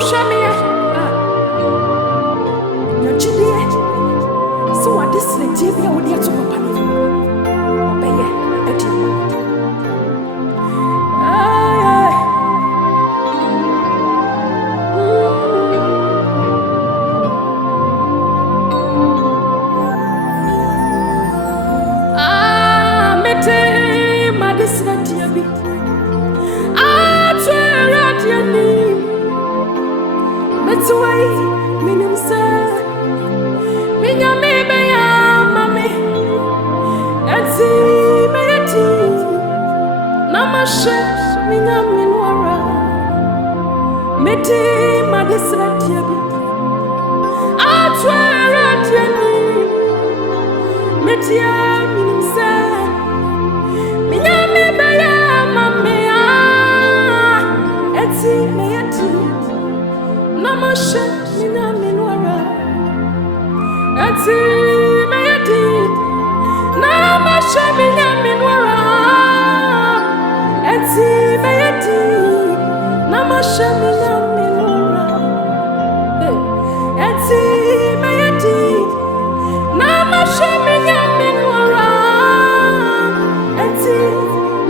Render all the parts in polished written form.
shamia. Your chili. So what this Nigeria would get to Papa? Obey it. Mede madisna diabi. Atwera diani. Metwai minimsa. Minyame beya mame. Eti meyeti. Namashe minyame nwara. Mede madisna diabi. Atwera diani. Metia minimsa. Minyame beya mame. Eti meyeti. Namashe minyame nwara. Eti meyeti. Namashe minyame nwara. Eti meyeti. Namashe minyame nwara. Eti meyeti. Namashe minyame nwara. Eti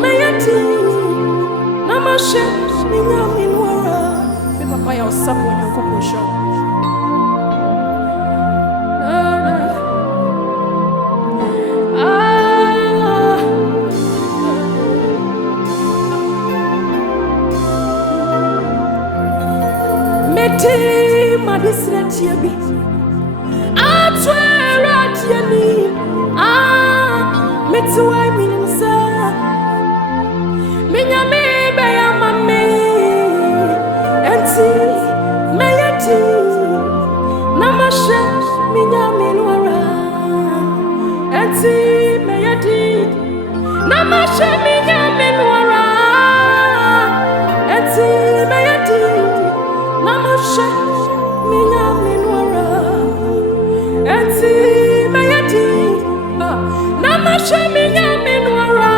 meyeti. Namashe minyame nwara. Me papa ya Sarpong Nyankopon show. Mede madisna diabi. Atwera diani. Metwai minimsa. Minyame beya mame. Enti meyeti. Namashe minyame nwara. Enti meyeti. Namashe minyame nwara. Enti meyeti. Namashe minyame nwara. Enti meyeti. Namashe minyame nwara.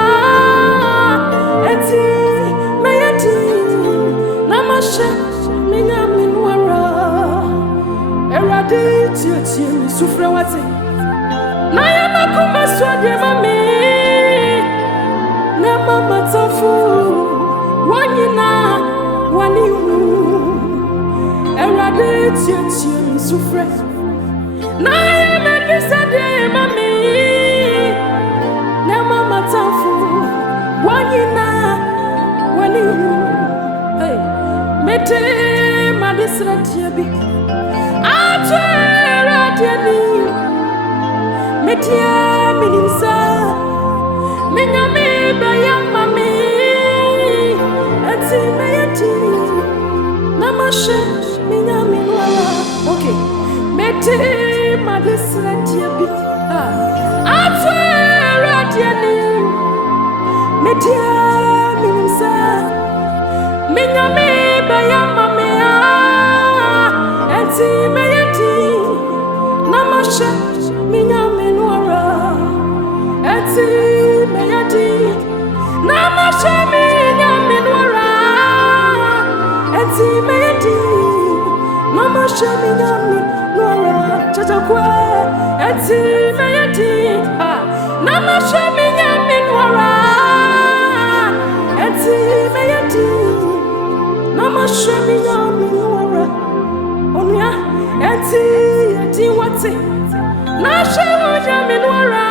Enti meyeti. Namashe minyame nwara. Erade tie mi sufre wate. Na ya makuma swade mami. Na mama tafu. Wanyina wani unu. Erade tie mi sufre. Na ya medisade mami. Na mama tafu. Wanyina wani unu. Mede madisna diabi. Atwera diani. Metia minimsa. Minyame beya mame. Eti meyeti. Namashe minyame nwara. Okay. Mede madisna diabi. Atwera diani. Metia minimsa. Minyame beya mame. Eti meyeti. Namashe minyame nwara. Eti meyeti. Namashe minyame nwara. Eti meyeti. Namashe minyame nwara. Chachakwe. Eti meyeti. Namashe minyame nwara. Eti meyeti. Namashe minyame nwara. Onya. Eti wate. Nashe minyame nwara.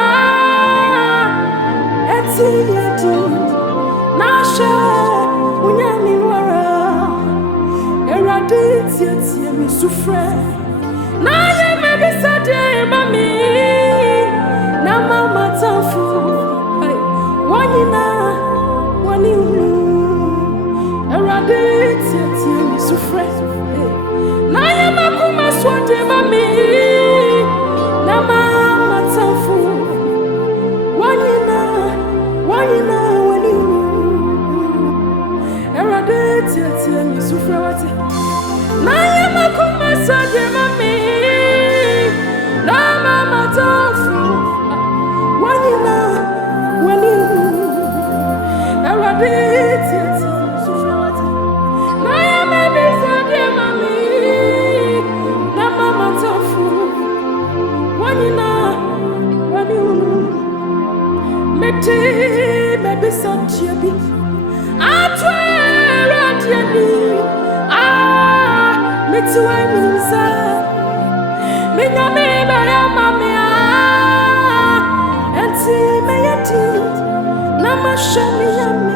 Eti yeti. Nashe minyame nwara. Erade tie mi sufre. Na ye me bisade mami. Na mama tafu. Wanyina wani unu. Erade tie mi sufre. Na ye makuma swade mami. Na mama tafu. Wanyina wani unu. Erade tie mi sufre wate. Na ye makuma swade mami. enti maybe such a bit. I try to me too, me nyame ba ya mame enti me yeti na ma shami yami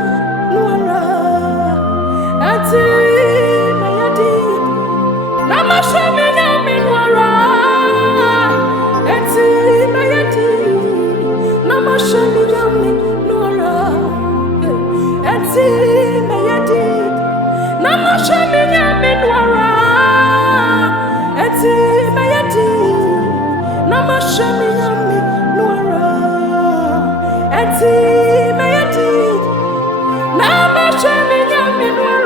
nuara enti me yeti na ma shami yami nuara enti me yeti na ma shami yami nuara enti me yeti na ma shami yami nuara enti me yeti Nama shami yami nuara enti me yeti Nama shami yami nuara